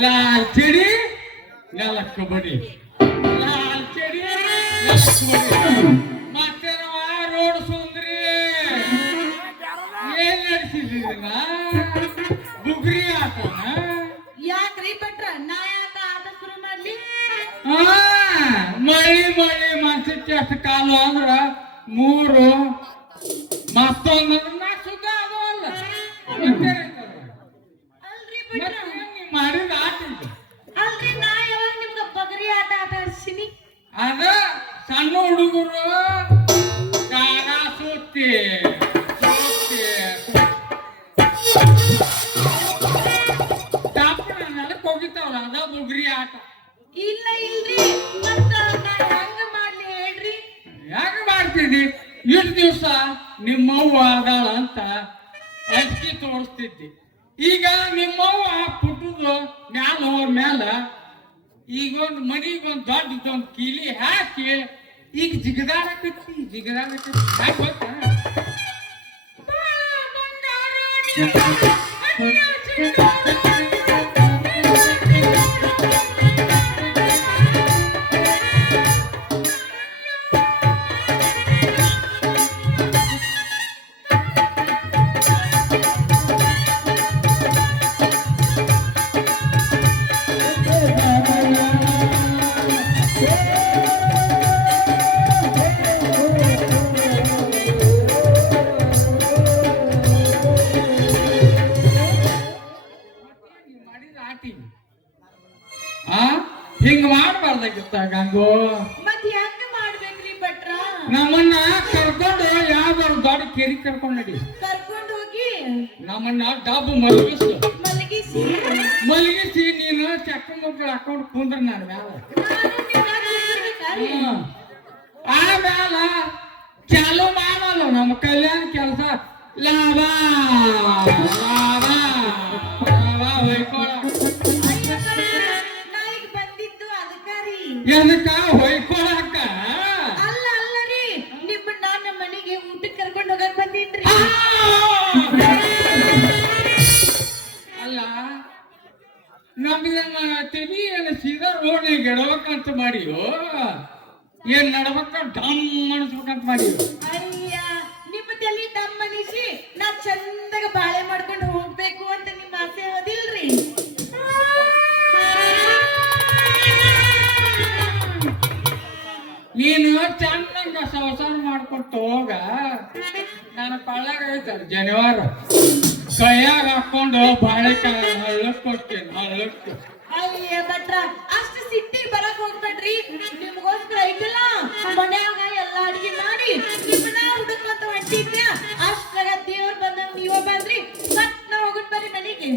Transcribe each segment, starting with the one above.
लाल चिड़ी ನೆಲಕ್ಕ ಬಡಿ ಲಾಲ್ ಚಿಡಿ ನೆಲಕ್ಕ ಬಡಿ ಮತ್ತೆ ರೋಡ್ ಸುಂದ್ರಿ ಏನ್ ನಡೆಸಿದ್ರಿ ಬುಗ್ರಿ ಆಟನ ಯಾಕ್ರಿ ಭಟ್ರ ನಾ ಯಾಕ ಆಟ ಶುರು ಮಾಡ್ಲಿ ಮಳಿ ಮಳಿ ಮನ್ಸಕ್ಕೆ ಎಷ್ಟು ಕಾಲು ಅಂದ್ರ ಮೂರು ಮತ್ತೊಂದು ಸುದ್ದ ಅದು ಅಲ್ಲ ಅಲ್ರಿ ಭಟ್ರ ಮಾಡಿದ ಆಟ ಅಲ್ರಿ ನಾ ಯಾವಾಗ ನಿಮ್ಗ ಬಗರಿ ಆಟ ಆಡಿಸಿನಿ ಅದ ಸಣ್ಣ ಹುಡುಗರು ಗಾನ ಸುತ್ತಿ ನೆಲಕ್ಕೆ ಹೋಗಿತ್ತಾವಲ್ಲ ಅದ ಬುಗ್ರಿ ಆಟ ಇಲ್ಲ ಇಲ್ರಿ ಮತ್ತ ನಾ ಹೆಂಗ ಮಾಡ್ಲಿ ಹೇಳ್ರಿ ಯಾಕೆ ಮಾಡ್ತಿದ್ದಿ ಇಷ್ಟು ದಿವಸ ನಿಮ್ಮವ್ವ ಅದಾಳ ಅಂತ ಅಜ್ಜಿ ತೋರಿಸ್ತಿದ್ದಿ ಈಗ ನಿಮ್ಮವ್ವ ಪುಟ್ಟದು ಮ್ಯಾಲ ಹೋದ ಮ್ಯಾಲ ಈಗೊಂದು ಮನಿಗೊಂದು ದೊಡ್ಡದೊಂದು ಕೀಲಿ ಹಾಕಿ ಈಗ ಜಿಗದಾಡಕತ್ತಿ ಯಾಕೆ ಗೊತ್ತಾ ಹಿಂಗ ಮಾಡ್ಬಾರ್ದಾಗಿತ್ತ ಗಂಗು ಮತ್ ಹೆಂಗ ಮಾಡ್ಬೇಕ್ರಿ ಭಟ್ರ ನಮ್ಮನ್ನ ಕರ್ಕೊಂಡು ಯಾವ್ದಾರು ದೊಡ್ಡ ಕೆರಿ ಕರ್ಕೊಂಡು ನಡಿ ಕರ್ಕೊಂಡು ಹೋಗಿ ನಮ್ಮನ್ನ ಡಬ್ಬು ಮಲಗಿಸಿ ನೀನು ಚಕ್ಕ ಮಕ್ಕಳು ಹಾಕೊಂಡು ಕುಂದ್ರ ನಾನು ಮ್ಯಾಲ ಆಮ್ಯಾಲ ಚಾಲು ಮಾಡಲ್ಲ ನಮ್ಮ ಕಲ್ಯಾಣ ಕೆಲಸ ಲಾಭ ಹೊಯ್ಕೊಳ ಎದಕ್ಕ ಹೊಯ್ಕೊಳಕ ಅಲ್ಲ ಅಲ್ಲರಿ ನಿಮ್ಮನ್ನ ನಮ್ಮ ಮನೆಗೆ ಊಟಕ್ಕೆ ಕರ್ಕೊಂಡು ಹೋಗಕ್ ಬಂದಿನ್ರಿ ಅಲ್ಲ ನಮ್ಗೆ ತಿಳಿ ಏನು ಸೀದಾ ರೋಡ್ ಗೆಡಬೇಕಂತ ಮಾಡಿಯೋ ಏನ್ ನಡ್ಬೇಕ ಡಮ್ ಅನಿಸ್ಬೇಕಂತ ಮಾಡಿಯೋ ಅಯ್ಯ ನಿಮ್ಮ ತಲೆ ಡಮ್ ಅನಿಸಿ ನಾ ಚಂದಾಗ ಬಾಳೆ ಮಾಡ್ಕೊಂಡು ಹೋಗ್ಬೇಕು ಅಂತ ನಿಮ್ಮ ಆಸೆ ಹೋದಿಲ್ರಿ ನೀನು ಚೆನ್ನಾಗ ಸಂಸಾರ ಮಾಡ್ಕೊಟ್ಟು ಹೋಗ ನಾನು ಪಳ್ಳಾಗ ಐತಲ್ಲ ಜನಿವಾರ ಕೈಯಾಗ ಹಾಕೊಂಡು ಬಾಳೆಕಾಯಿ ಹಳ್ಳಕ್ ಕೊಡ್ತೀನಿ ಹಳ್ಳಕ್ಕೆ ಅಯ್ಯ ಭಟ್ರ ಅಷ್ಟು ಸಿಟ್ಟಿಗೆ ಬರಕ್ ಹೋಗ್ಬೇಡ್ರಿ ನಿಮ್ಗೋಸ್ಕರ ಐತಲ್ಲ ಮನ್ಯಾಗ ಎಲ್ಲ ಅಡಿಗೆ ಮಾಡಿ ನಿಮ್ಮನ್ನ ಹುಡುಕಂತ ಹೊಂಟಿದ್ಯ ಅಷ್ಟಾಗ ದೇವ್ರ ಬಂದಂಗ ನೀವ ಬಂದ್ರಿ ಸಟ್ನ ಹೋಗುನ್ ಬರ್ರಿ ಮನೆಗೆ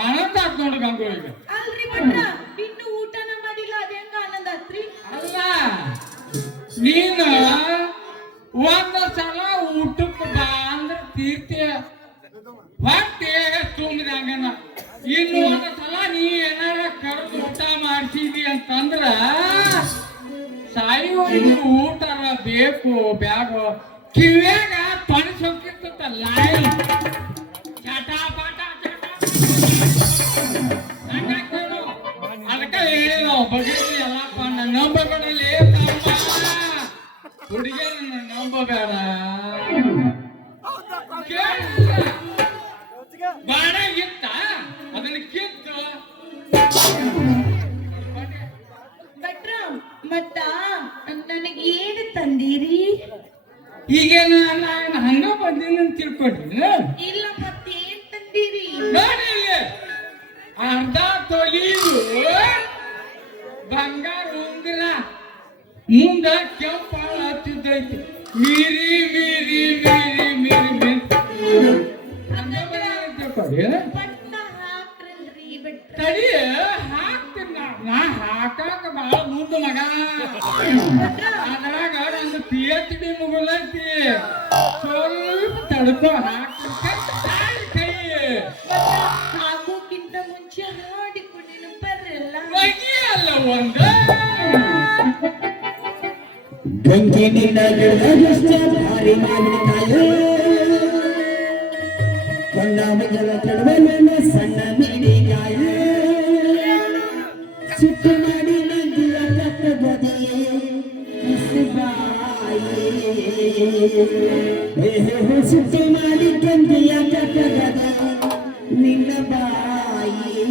ಆನಂದ ಆತ್ ನೋಡು ಗಂಗು ಈಗ ಅಲ್ರಿ ಭಟ್ರ ಇನ್ನು ಊಟನ ಮಾಡಿಲ್ಲ ಅದ ಹೆಂಗ ಆನಂದ ಆತ್ರಿ ಅಲ್ಲ ನೀನು ಒಂದ ಸಲ ಊಟಕ್ಕೆ ಬಾ ಅಂದ್ರೆ ತೀರ್ತಿ ಹೊಟ್ಟೆ ತುಂಬಿದಂಗನ ಇನ್ನು ಒಂದ್ ಸಲ ನೀ ಏನಾರ ಕರೆದು ಊಟ ಮಾಡ್ಸಿದಿ ಅಂತಂದ್ರ ಸಾಯುವವರೆಗೂ ಊಟರ ಬೇಕು ಬ್ಯಾಗು ಕಿವ್ಯಾಗ ಪಣಸ್ ಹೋಗಿರ್ತದ ಲಾಯಿ ಚಟ ಪಾಟ ಅದಕ್ಕೆ ಹೇಳಿದ ಬಗೆದು ಎಲ್ಲಪ್ಪ ನನ್ನ ನಂಬಗಳಲ್ಲಿ ಹುಡುಗಿಯರನ್ನ ನಂಬಬೇಡ ಬಾಣ ಇತ್ತ ಅದನ್ನ ಕಿತ್ತು ಭಟ್ರ ಮತ್ತ ನನಗೆ ಏನು ತಂದಿರಿ ಈಗೇನು ನಾನು ಹಂಗ ಬಂದೀನಿ ಅಂತ ತಿಳ್ಕೊಂಡ್ರಿ ಇಲ್ಲ ಮತ್ತೇನ್ ತಂದಿರಿ ನೋಡಿ ಇಲ್ಲಿ ಅರ್ಧ ತೊಲಿದು ಬಂಗಾರ ಉಂಗುರ ಮುಂದ ಕೆಂಪ ಹತ್ತಿದ್ದೈತಿ ಮೀರಿ ಮೀರಿ ಮೀರಿ ಮೀರಿ ಪಟ್ಟ ಹಾಕ್ರಲ್ರಿ ಭಟ್ರ ತಡಿ ಹಾಕ್ತೀನಿ ನಾ ಹಾಕಾಕ ಬಾಳ ಮುಂದ ಮಗ ಅದ್ರಾಗ ಒಂದು PhD ಮುಗಿಲೈತಿ ಸ್ವಲ್ಪ ತಡ್ಕೊ ಹಾಕಿ ಹಾಕೋಕ್ಕಿಂತ ಮುಂಚೆ ಹಾಡಿಕೊಂಡಿನ ಬರ್ರಲ್ಲ ಅಲ್ಲ ಒಂದು ಗಂಜಿನಿಂದ ಗಿಡದಷ್ಟ ಭಾರಿ ಮಾವಿನಕಾಯಿ ಕೊಂಡಾಮಜಲ ಕಡವನ ಸಣ್ಣ ಮಿಡಿಗಾಯಿ ಸಿಟ್ಟು ಮಾಡಿ ನಂದಿಯ ಕತ್ತ ಬದಿಯೇ ಸಿಟ್ಟು ಮಾಡಿ ಗಂಜಿಯ ಕತ್ತ ಬದ ನಿನ್ನ ಬಾಯಿ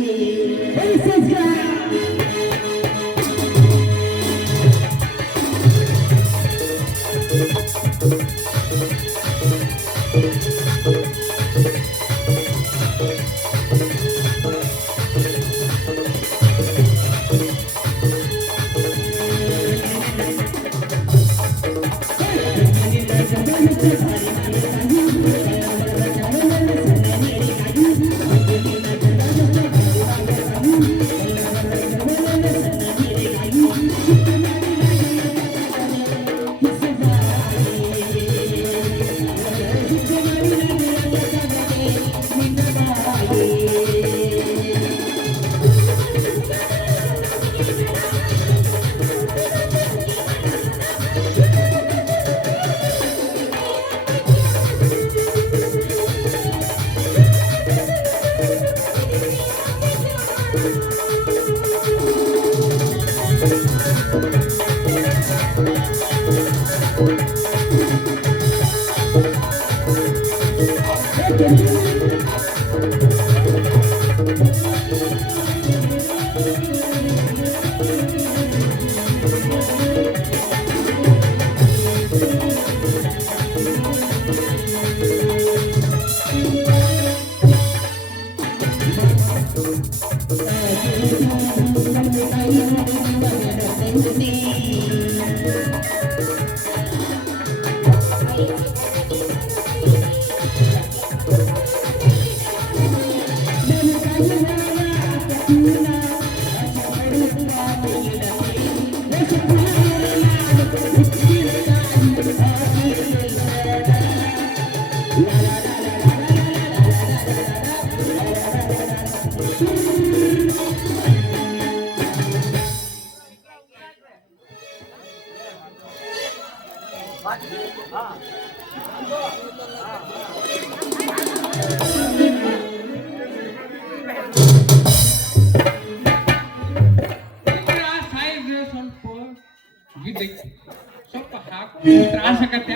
ಸ್ವಲ್ಪ ಹಾಕು ತ್ರಾಸ ಆಗತ್ತೆ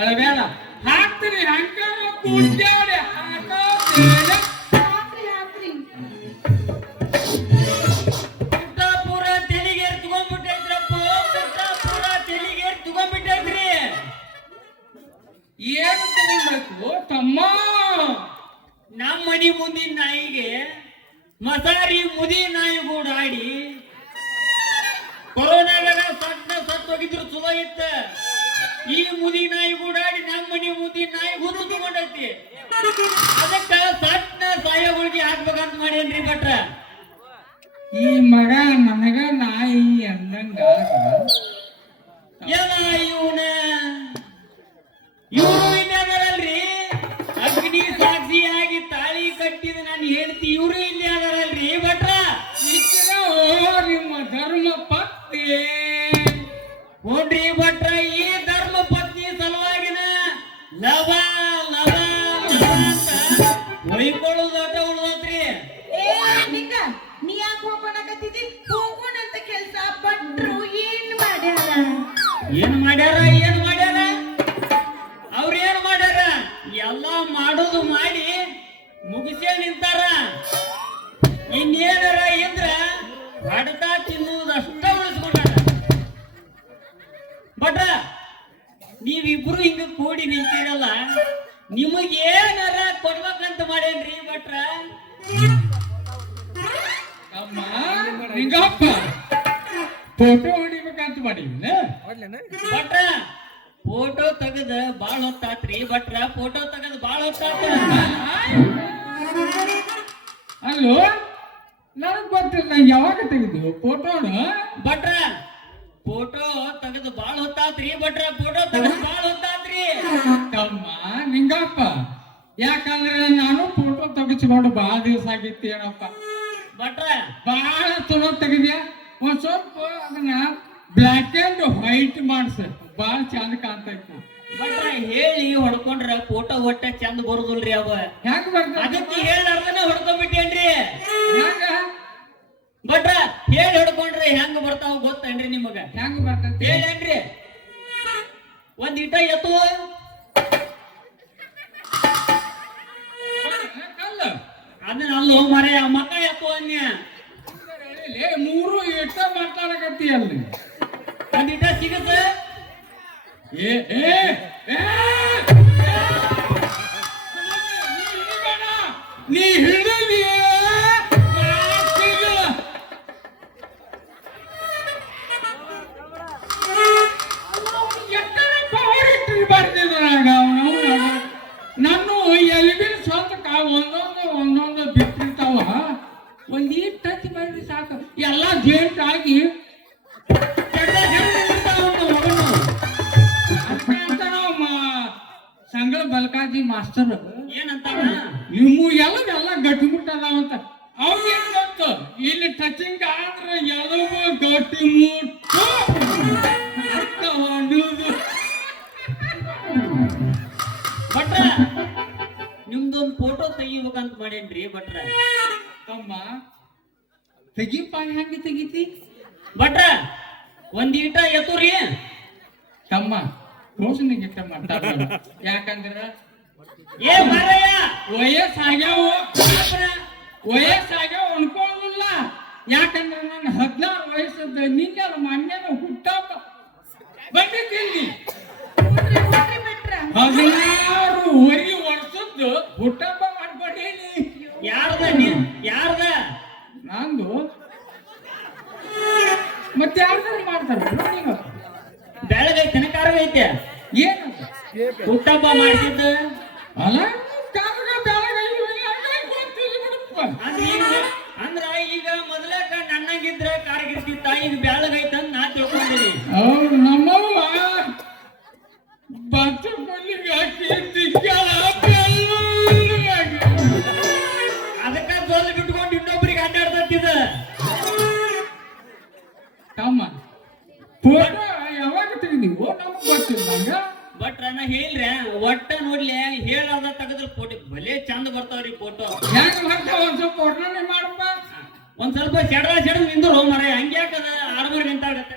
ಅಳಬೇಡ ಹಾಕ್ತೀನಿ ಹಂಗಾರ ಕೂಡ್ಯಾಡಿ ಹಾಕೋದೇನ ಹಾಕ್ರಿ ಹಾಕ್ರಿ ಪುಟ್ಟಾಪುರ ತೆಲಿಗೆ ತಗೊಂಡ್ಬಿಟ್ಟೈತ್ರಪ್ಪ ಪುಟ್ಟಾಪುರ ತೆಲಿಗೆ ತಗೊಂಡ್ಬಿಟ್ಟೈತ್ರಿ ಏನ್ ತಗೊಳ್ಬೇಕು ತಮ್ಮ ನಮ್ಮ ಮನಿ ಮುಂದಿನ ನಾಯಿಗೆ ಮಸಾರಿ ಮುದಿ ನಾಯಿ ಗೂಡಾಡಿ ಕೊರೋನಾದಾಗ ಸತ್ತೋಗಿದ್ರು ಚಲೋ ಇತ್ತ ಈ ಮುದಿ ನಾಯಿ ಗೂಡಾಡಿ ನಮ್ಮ ಮನಿ ಮುಂದಿನ ನಾಯಿ ಗುರು ತಗೊಂಡೈತಿ ಅದಕ್ಕ ಸಟ್ನ ಸಾಯೋಗಳಿಗೆ ಹಾಕ್ಬೇಕಂತ ಮಾಡೇನ್ರಿ ಭಟ್ರ ಈ ಮಗ ನನಗ ನಾಯಿ ಅಂದಂಗ ಎಲ್ಲ ಇವರು ಇಲ್ಲೇ ಅಗ್ನಿ ಸಾಕ್ಷಿಯಾಗಿ ತಾಳಿ ಕಟ್ಟಿದ ನಾನು ಹೇಳ್ತಿ ಇವರು ಇಲ್ಲಿ ಅದರಲ್ರಿ ಭಟ್ರ ನಿಮ್ಮ ಧರ್ಮ ಪತ್ನಿ ನೋಡ್ರಿ ಭಟ್ರ ಈ ಧರ್ಮ ಪತ್ನಿ ಸಲುವಾಗಿನ ಲವ ಲವ ಲವ ಅಂತ ಹೊಯ್ಕೊಳ್ಳೋದು ಆಟ ಉಳ್ದತ್ರಿ ಏ ನಿಂಗ ನೀ ಯಾಕೆ ಹೋಗೋಣಕತ್ತಿದ್ದಿ ಹೋಗೋಣಂತ ಕೆಲ್ಸ ಭಟ್ರು ಏನ್ ಮಾಡ್ಯಾರ ಏನ್ ಮಾಡ್ಯಾರ ಏನ್ ಮಾಡ್ಯಾರ ಅವ್ರ ಏನ್ ಮಾಡ್ಯಾರ ಎಲ್ಲಾ ಮಾಡೋದು ಮಾಡಿ ಮುಗಿಸೇ ನಿಂತಾರ ಇನ್ನೇನಾರ ಇದ್ರ ಹೊಡೆತ ತಿನ್ನುವುದು ಅಷ್ಟ ಉಳಿಸ್ಕೊಂಡಾರ ಭಟ್ರ ನೀವಿಬ್ರು ಹಿಂಗ ಕೂಡಿ ನಿಂತಿರಲ್ಲ ನಿಮಗ್ ಏನಾರ ಕೊಡ್ಬೇಕಂತ ಮಾಡೇನ್ರಿ ಭಟ್ರ ಅಮ್ಮ ನಿಂಗಪ್ಪ ಫೋಟೋ ಹೊಡಿಬೇಕಂತ ಮಾಡಿನ ಭಟ್ರ ಫೋಟೋ ತೆಗದ ಬಾಳ ಹೊತ್ತಾತ್ರಿ ಭಟ್ರ ಫೋಟೋ ತೆಗದ್ ಬಾಳ ಹೊತ್ತಾತ ಅಲ್ಲೋ ನನಗ್ ಗೊತ್ತಿಲ್ಲ ಯಾವಾಗ ತೆಗೆದು ಫೋಟೋನ ಭಟ್ರ ಫೋಟೋ ತೆಗದ್ ಬಾಳ ಹೊತ್ತಾತ್ರಿ ಭಟ್ರ ಫೋಟೋ ತೆಗದ್ ಬಾಳ ಹೊತ್ತಾತ್ರಿ ತಮ್ಮ ನಿಂಗಪ್ಪ ಯಾಕಂದ್ರೆ ನಾನು ಫೋಟೋ ತೆಗಿಸ್ಕೊಂಡು ಬಹಳ ದಿವಸ ಆಗಿತ್ತು ಏನಪ್ಪ ಭಟ್ರ ಬಹಳ ಚಲೋ ತೆಗಿದ್ಯಾ ಒಂದ್ ಸ್ವಲ್ಪ ಅದನ್ನ ಬ್ಲ್ಯಾಕ್ ಅಂಡ್ ವೈಟ್ ಮಾಡ್ಸ ಬಾಳ ಚಂದ ಕಾಣ್ತೈತಿ. ಭಟ್ರ ಹೇಳಿ ಹೊಡ್ಕೊಂಡ್ರ ಫೋಟೋ ಒಟ್ಟ ಚಂದ ಬರುದಿಲ್ರಿ ಅವ. ಹೆಂಗ್ ಬರ್ತೈತಿ? ಅದಕ್ಕೆ ಹೇಳಾರ್ದನೆ ಹೊಡ್ಕೊಂಡ್ಬಿಟ್ಟೇನ್ರಿ. ಹೆಂಗ ಭಟ್ರ ಹೇಳಿ ಹೊಡ್ಕೊಂಡ್ರೆ ಹೆಂಗ ಬರ್ತಾವ ಗೊತ್ತೇನ್ರಿ ನಿಮಗ? ಹೆಂಗ್ ಬರ್ತೈತಿ ಹೇಳೇನ್ರಿ. ಒಂದ್ ಇಟ ಎತ್ತು ಕಲ್ಲ ಅದನ್ನ ಅಲ್ಲೋ ಮರೆ ಮಕ್ಕ ಎತ್ತು ಅನ್ಯ. ಮೂರು ಇಟ್ಟ ಮಾತಾಡಕತ್ತಿ ಅಲ್ಲಿ. ಒಂದ್ ಇಟ ಸಿಗತ್ತ ಏ ಏ ಏ ನೀ ಹಿಡಿದಿ ನಾನು ಎಲ್ಲಿಬಿನ ಸ್ವಂತ ಒಂದೊಂದು ಬಿಟ್ಟಿರ್ತಾವ. ಒಂದ್ ಈ ಟಚ್ ಮಾಡಿ ಸಾಕು ಎಲ್ಲ ಜೇಂಟ್ ಆಗಿ ಸಂಗಳ ಬಲ್ಕಾಜಿ ಮಾಸ್ತರ್ ಏನಂತ ನಿಮ್ಮ ಎಲ್ಲ ಗಟ್ಟಿ ಮುಟ್ಟದಾವಂತ. ಅವ್ ಏನ್ ಗೊತ್ತು, ಇಲ್ಲಿ ಟಚಿಂಗ್ ಆದ್ರೆ ಎಲ್ಲವೂ ಗಟ್ಟಿ ಮುಟ್ಟು ಭಟ್ರ ನಿಮ್ದೊಂದ್ ಫೋಟೋ ತೆಗಿಬೇಕಂತ ಮಾಡೇನ್ರಿ ಭಟ್ರ. ತಮ್ಮ ತೆಗಿಪ್ಪ, ಹೆಂಗೆ ತೆಗಿತಿ? ಭಟ್ರ ಒಂದ್ ಈಟ ಎತ್ತುರಿ. ತಮ್ಮ ಘೋಷಣೆಗಿಟ್ಟ ಮಾತಾಡೋಣ. ಯಾಕಂದ್ರ ಏ ಮಾರಯ್ಯ ವಯಸ್ಸಾಗ್ಯಾವ ಅನ್ಕೊಳ್ಳೋದಿಲ್ಲ. ಯಾಕಂದ್ರ ನಾನು 16 ವಯಸ್ಸದ ನಿನ್ನೆ ಮೊನ್ನೆನ ಹುಟ್ಟಪ್ಪ ಬಂದಿದ್ದೀನಿ. 16 ವರ್ಷದ್ದು ಹುಟ್ಟಪ್ಪ ಮಾಡ್ಕೊಂಡೇನಿ. ಯಾರ್ದ ನಂದು ಮತ್ತೆ ಯಾರ್ದಾರು ಮಾಡ್ತಾರೆ. ಬೆಳಗೈತೆ ಕಾರ್ಗೈತೆ ಏನು ಹುಟ್ಟಬ್ಬ ಮಾಡ್ತಿದ್ದ ಅಲ್ಲ ಅಂದ್ರ ಈಗ ಮೊದಲಾಗ ನನ್ನಂಗಿದ್ರ ಕಾರ್ಗಿರ್ತಿತ್ತ, ಈಗ ಬೆಳಗೈತ ಅಂತ ನಾ ತಿಳ್ಕೊಂಡಿನಿ. ಅವ್ರು ನಮ್ಮವ್ವ ಬಚ್ಚ ಕೊಲ್ಲಿಗೆ ಹಾಕಿ ಅದಕ್ಕ ಜೋಲ್ ಬಿಟ್ಕೊಂಡು ಇನ್ನೊಬ್ರಿಗೆ ಅಡ್ಡಾಡ್ತಿದ್ದ. ತಮ್ಮ ಫೋಟೋ ಯಾವಾಗ ತೆಗ್ದೀವೋ ನಮಗ್ ಗೊತ್ತಿಲ್ಲ. ಭಟ್ರ ನಾ ಹೇಳ್ರ ಒಟ್ಟ ನೋಡ್ಲಿ ಹೇಳಾರ್ದ ತೆಗದ್ರ ಫೋಟೋ ಭಲೇ ಚಂದ ಬರ್ತಾವ್ರಿ ಫೋಟೋ. ಹೆಂಗ್ ಬರ್ತಾವ ಒಂದ್ ಸ್ವಲ್ಪ ವರ್ಣನೆ ಮಾಡಪ್ಪ. ಒಂದ್ ಸ್ವಲ್ಪ ಸೆಡ ನಿಂದ್ರು ಮರ ಹಂಗ್ಯಾಕದ 6 ಗಂಟೆ ಆಗತ್ತೆ.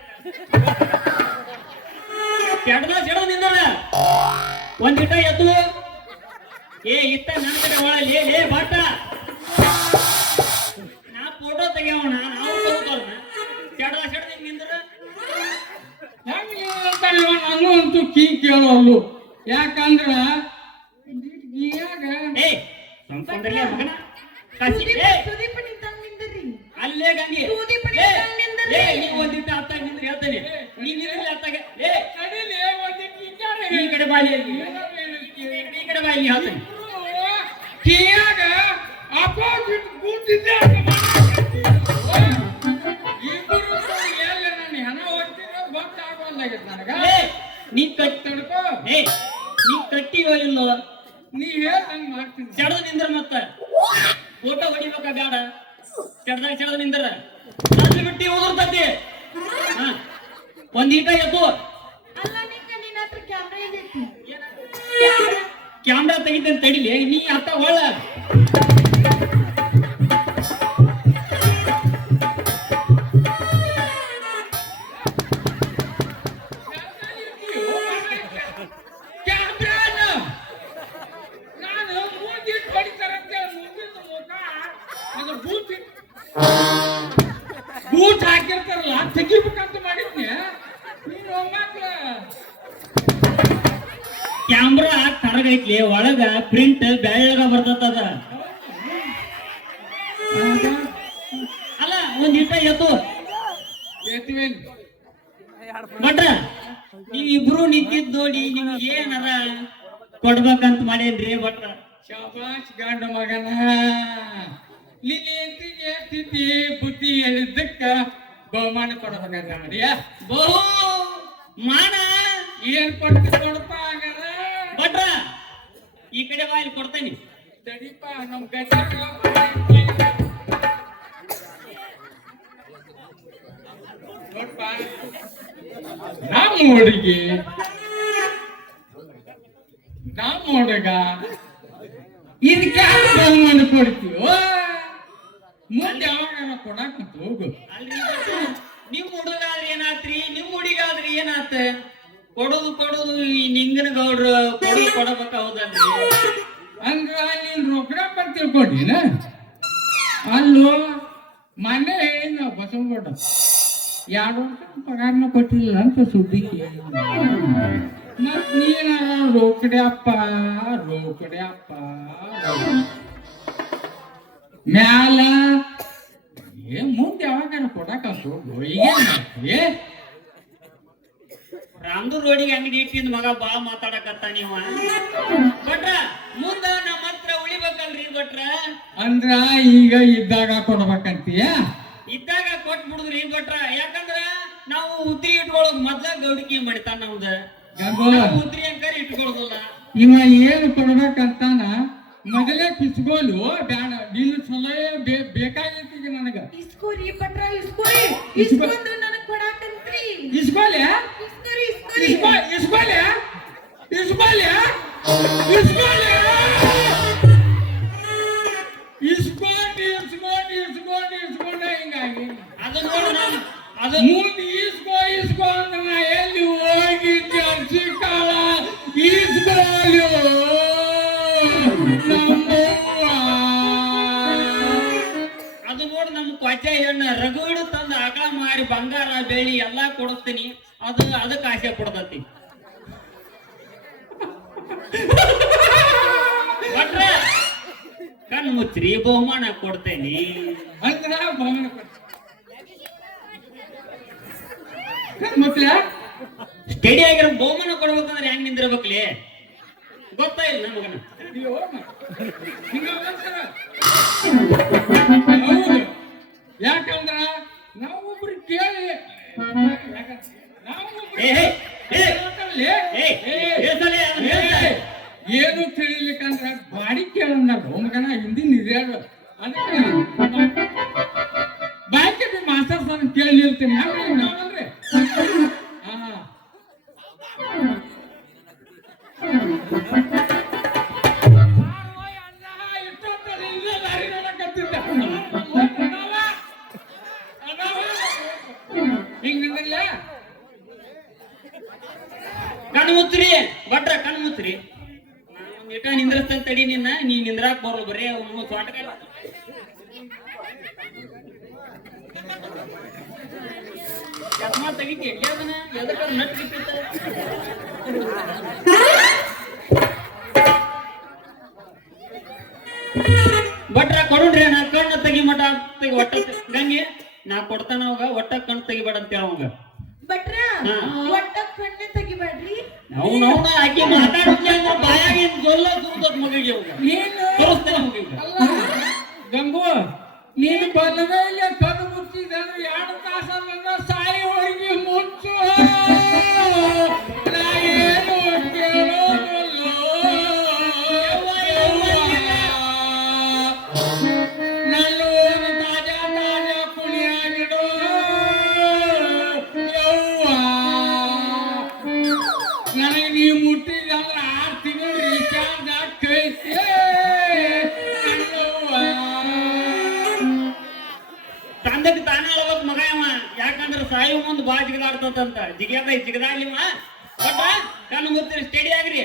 ಸೆಡ ನಿಂದ್ರ ಒಂದ್ ಇಟ್ಟ ಎದ್ದು ಏ ಇಟ್ಟ ನನ್ನ ಕಡೆ ಒಳಲಿ ಲೇ ಭಟ್ಟ ನಾ ಫೋಟೋ ತೆಗಿಯೋಣ ನಾವು ತಗೋಣ. ಸೆಡ ನಿಂದ್ರ ನಾನು ಅಂತೂ ಕೀ ಕೇಳೋಲ್ಲು. ಯಾಕಂದ್ರ ಏ ಸಂಪಂದ್ರಲೇ ಮಗನ ಅಲ್ಲೇ ಗಂಗಿ ನೀವು ಒಂದಿಟ್ಟ ಅತ್ತಾಗ ನಿಂದ್ರೆ ಹೇಳ್ತೇನೆ. ನೀನ್ ಅತ್ತಾಗ ಈ ಕಡೆ ಬಾಲಿ ಈ ಕಡೆ ಬಾಲಿ ಹೇಳ್ತೇನೆ. ಕೀಯಾಗ ಅಪೋಸಿಟ್ ಕೂತಿದ್ದೆ. ಇಬ್ಬರು ಎಲ್ಲ ನನ್ನ ಹೆಣ ಹೊಡ್ತಿರೋ ಗೊತ್ತಾಗೋಲ್ಲಾಗೈತೆ ನನಗ. ನೀ ಕಟ್ಕೋ ನೀ ಕಟ್ಟಿಯೋ ಇಲ್ಲೋ ನೀ ಹೇಳ್ದಂಗ್ ಮಾಡ್ತೀನಿ. ಸೆಡದ ನಿಂದ್ರ ಮತ್ತ ಫೋಟೋ ಹೊಡಿಬೇಕ ಬೇಡ. ಸೆಡದ ನಿಂದ್ರ ಅಲ್ಲಿ ಬಿಟ್ಟಿ ಉದುರ್ತತಿ. ಒಂದ್ ಈಟ ಎದ್ದು ಕ್ಯಾಮ್ರಾ ತೆಗಿತೇನೆ ತಡಿಲಿ ನೀ ಅತ್ತ ಒಳ್ಳ ಬೂಟ್ ಹಾಕಿರ್ತಾರಲ್ಲ ತೆಗಿಬೇಕಂತ ಮಾಡಿದ್ನಿ. ಕ್ಯಾಮ್ರಾ ಕರಗೈತ್ಲಿ ಒಳಗ ಪ್ರಿಂಟ್ ಬೆಳ್ಳಗ ಬರ್ತದ. ಅಲ್ಲ ಒಂದ್ ಇಟ್ಟ ಎತ್ತು ಭಟ್ರ ನೀವಿಬ್ರು ನಿಂತಿದ್ ನೋಡಿ ನಿಮ್ಗೆ ಏನದ ಕೊಡ್ಬೇಕಂತ ಮಾಡೇನ್ರಿ ಭಟ್ರ. ಶಾಬಾಷ್ ಗಂಡ ಮಗನ. ನಿನ್ನೆ ಸ್ಥಿತಿ ಬುದ್ಧಿ ಹೇಳಿದ್ದಕ್ಕ ಬಹುಮಾನ ಕೊಡಬೇಕಂತ ಬಹು ಮಾನ ಏನ್ ಕೊಡ್ತಿ ಕೊಡಪ್ಪ. ಹಂಗಾರ ಭಟ್ರ ಈ ಕಡೆ ಬಾಯಲ್ಲಿ ಕೊಡ್ತೇನೆ. ತಡಿಪ ನಮ್ ಗಜ ನೋಡ್ಪ ನಮ್ಮ ಹುಡುಗಿ ನಮ್ಮ ಹುಡುಗ ಇದಕ್ಕೆ ಬಹುಮಾನ ಕೊಡ್ತೀವೋ ಮುಂದೆ ಯಾವಾಗ ಕೊಡಾಕ ಹೋಗು. ಅಲ್ರಿ ನಿಮ್ ಹುಡುಗ ಆದ್ರೆ ಏನಾತ್ರಿ, ನಿಮ್ ಹುಡುಗ ಆದ್ರೆ ಏನಾತ? ಕೊಡೋದು ಈ ನಿಂಗನ ಗೌಡ್ರು ಕೊಡಬೇಕ ಹೌದಲ್ರಿ? ಅಂದ್ರ ನೀನ್ ರೊಕ್ಕ ತಿಳ್ಕೊಂಡಿನ ಅಲ್ಲೋ ಮನೆ ನಾವು ಬಸವಗೌಡ 2 ವರ್ಷ ಪಗಾರನ ಕೊಟ್ಟಿಲ್ಲ ಅಂತ ಸುದ್ದಿ ಮತ್ ನೀನ ರೋಕಡೆ ಅಪ್ಪ ಮ್ಯಾಲ ಮುಂದೆ ಯಾವಾಗ ಕೊಡಕ ಹೋಗು. ಈಗ ರಾಮದು ರೋಡಿಗೆ ಅಂಗಡಿ ಇಟ್ಟಿದ್ ಮಗ ಬಾ ಮಾತಾಡಕತ್ತ ನೀವ ಭಟ್ರ ಮುಂದ ನಮ್ಮ ಹತ್ರ ಉಳಿಬೇಕಲ್ರಿ ಭಟ್ರ? ಅಂದ್ರ ಈಗ ಇದ್ದಾಗ ಕೊಡ್ಬೇಕಂತೀಯ? ಇದ್ದಾಗ ಕೊಟ್ ಬಿಡುದ್ರಿ ಭಟ್ರ. ಯಾಕಂದ್ರ ನಾವು ಉದ್ರಿ ಇಟ್ಕೊಳಕ್ ಮೊದ್ಲ ಗೌಡಿಕೆ ಮಾಡಿತಾನ ನಮ್ದ. ಉದ್ರಿ ಅಂಕರ್ ಇಟ್ಕೊಳೋದಿಲ್ಲ. ಇವ ಏನು ಕೊಡ್ಬೇಕಂತಾನ ಮೊದಲೇ ಕಿಸ್ಕೋಲು ಬ್ಯಾಡ ನೀನು ಸಲಹೆ ಬೇಕಾಗೈತಿ ಈಗ ನನಗ. ಇಸ್ಕೋರಿ ಭಟ್ರ ಇಸ್ಕೊಂಡು ನನಗ್ ಕೊಡಾಕಂತ್ರಿ. ಇಸ್ಕೋಲೆ ಇಸ್ಕೊಂಡೆ ಹಿಂಗಾಗಿ ಅದು ನೋಡ ಅದು ಮುಂದೆ ಇಸ್ಕೋ ಅಂದ್ರೆ ನಾ ಎಲ್ಲಿ ಹೋಗಿ ಜರ್ಸಿ ಕಾಳ ಇಸ್ಕೋಲು ಅದು ನೋಡ್ ನಮ್ ಕ್ವಾಚ ಹೆಣ್ಣ ರಗಡು ತಂದ ಆಕಳ ಮಾರಿ ಬಂಗಾರ ಬೆಳ್ಳಿ ಎಲ್ಲಾ ಕೊಡಿಸ್ತೀನಿ. ಅದಕ್ಕೆ ಆಸೆ ಪಡ್ತತಿ ಭಟ್ರ. ಕಣ್ ಮುಚ್ಚ್ರಿ ಬಹುಮಾನ ಕೊಡ್ತೇನಿ ಅಂದ್ರ ಬಹುಮಾನ ಮತ್ತೆ ಸ್ಟಡಿ ಆಗಿರೋ ಬಹುಮಾನ ಕೊಡ್ಬೇಕಂದ್ರೆ ಹೆಂಗ್ ನಿಂದಿರ್ಬೇಕ್ಲಿ ಗೊತ್ತಾ ಇಲ್ಲ ನಮಗನ. ಹೌದು, ಯಾಕಂದ್ರ ನಾವೊಬ್ರು ಕೇಳಿ ಏನು ತಿಳಿಲಿಕ್ಕಂದ್ರ ಬಾಡಿ ಕೇಳಂದ ಮಗನ ಹಿಂದಿನ ಹಿರಿಯರು ಅದಕ್ಕೆ ಬಾಕಿ ಮಾಸ್ತರ್ಸ್ ಅನ್ನ ಕೇಳಿರ್ತೀನಿ ನಾವಲ್ರಿ. ಹಿಂಗಿಲ್ಲ ಕಣ್ ಮುಚ್ಚ್ರಿ ಭಟ್ರ, ಕಣ್ ಮುಚ್ಚ್ರಿ. ಇಟ ನಿಂದ್ರಸ್ತಂತ ತಡಿ ನಿನ್ನ, ನೀ ನಿಂದ್ರಾಕ್ ಬರೋ ಬರೇ ಅವನು ಸ್ವಾಟಕ ಚಸ್ಮಾ ತೆಗಿತಿ ಅದನ್ನ ಎದಕ್ಕ ನಟ್ ಬಿಟ್ಟಿತ್ತ. ಭಟ್ರ ಕೊಡುಣ್ರಿ, ನಾ ಕಣ್ಣು ತೆಗಿ ಮಟ ಒಟ್ಟ ಗಂಗೆ ನಾ ಕೊಡ್ತಾನ ಅವಾಗ ಒಟ್ಟ ಕಣ್ಣು ತೆಗಿಬೇಡ ಅಂತ ಅವಾಗ. ಭಟ್ರ ಒಟ್ಟ ಕಣ್ಣೆ ತೆಗಿಬೇಡ್ರಿ. ಅವನವನ ಆಕೆ ಮಾತಾಡುತ್ತೆ ಅಂದ್ರೆ ಬಾಯಾಗಿನ ಗೊಲ್ಲ ಸುರಿದೋತ್ ಮಗಿಗೆ ಅವಾಗ ತೋರಿಸ್ತೇನೆ ಮಗಿಗೆ. ಗಂಗು ನೀನು ಬಲ್ಲವೇ ಇಲ್ಲ ಕಣ್ಣು ಮುಚ್ಚಿದ್ರೆ 2 ತಾಸಲ್ಲ ಸಾಯಿ ಹೋಗಿ ಮುಚ್ಚು. ನಾ ಏನು ಕೇಳೋದಿಲ್ಲ. ನನ್ನ ತಾಜಾ ಕುಣಿಯಾಗಿಡು ಯವ್ವ. ನನಗೆ ನೀ ಮುಟ್ಟಿದ್ರೆ 6 ತಿಂಗಳು ರೀಚಾರ್ಜ್ ಆಗ್ತೈತೆ. ತಂದಕ್ಕೆ ತಾನೇ ಅಳ್ಬೇಕು ಮಗ ಅವ. ಯಾಕಂದ್ರೆ ಸಾಯು ಮುಂದೆ ಬಾ ಜಿಗದಾಡ್ತಂತ ಜಿಗದಾಡ್ಲಿವ. ಬಟ್ ಕಣ್ಣು ಮುಚ್ಚಿರಿ, ಸ್ಟಡಿ ಆಗ್ರಿ.